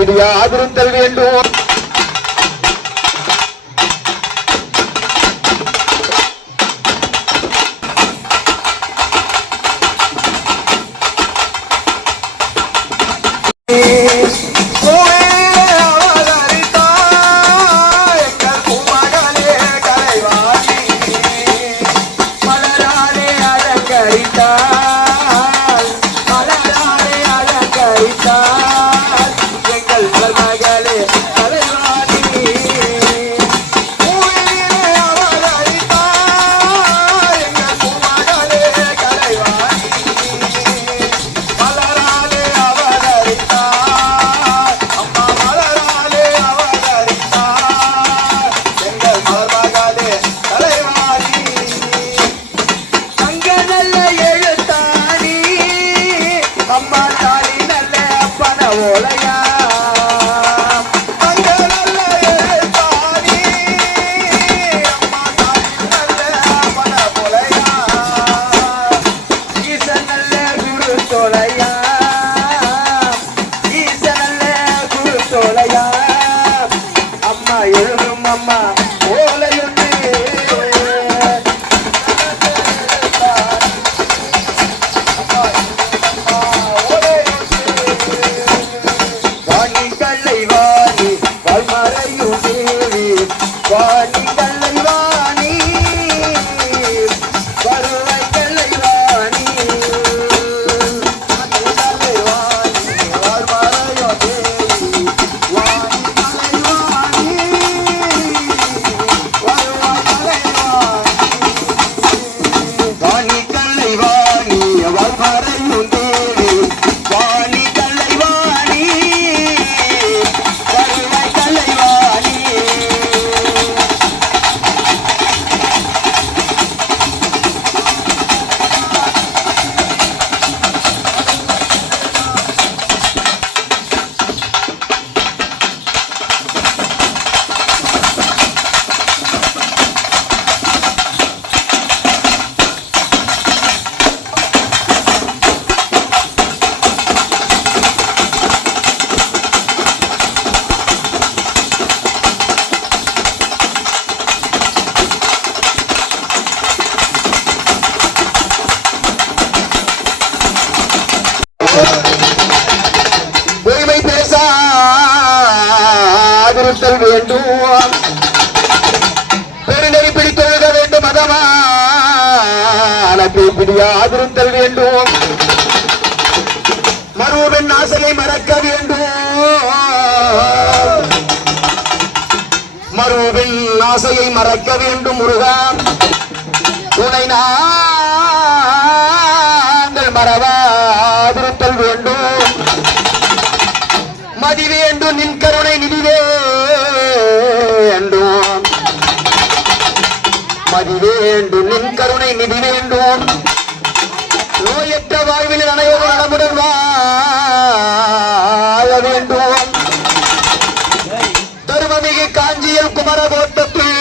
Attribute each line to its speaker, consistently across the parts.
Speaker 1: மதமான பிடியா அறிவுறுத்தல் வேண்டும். பெருநெறி பிடித்தொழுக வேண்டும் மதமான பிடியா அறிவுறுத்தல் வேண்டும். மருவன் ஆசையை மறக்க வேண்டும். மருவின் ஆசையை மறக்க வேண்டும் முருகா. துணை நாங்கள் மறவா. மதி வேண்டும். நின் கருணை நிதி வேண்டும். நோயற்ற வாழ்வில் அனைவரும் நலமுடன் வாழ வேண்டும். தருமமிகு காஞ்சியில் குமரகோட்டத்தில்.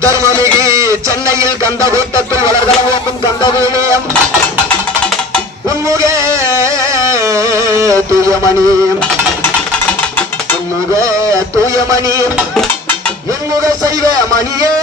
Speaker 1: தர்மமிகு சென்னையில் கந்தகோட்டத்தில் வளர்தலவோக்கும் கந்தவேலயம். உன்முக தூயமணி. உன்முக தூயமணி. என்முக செய்வ மணியே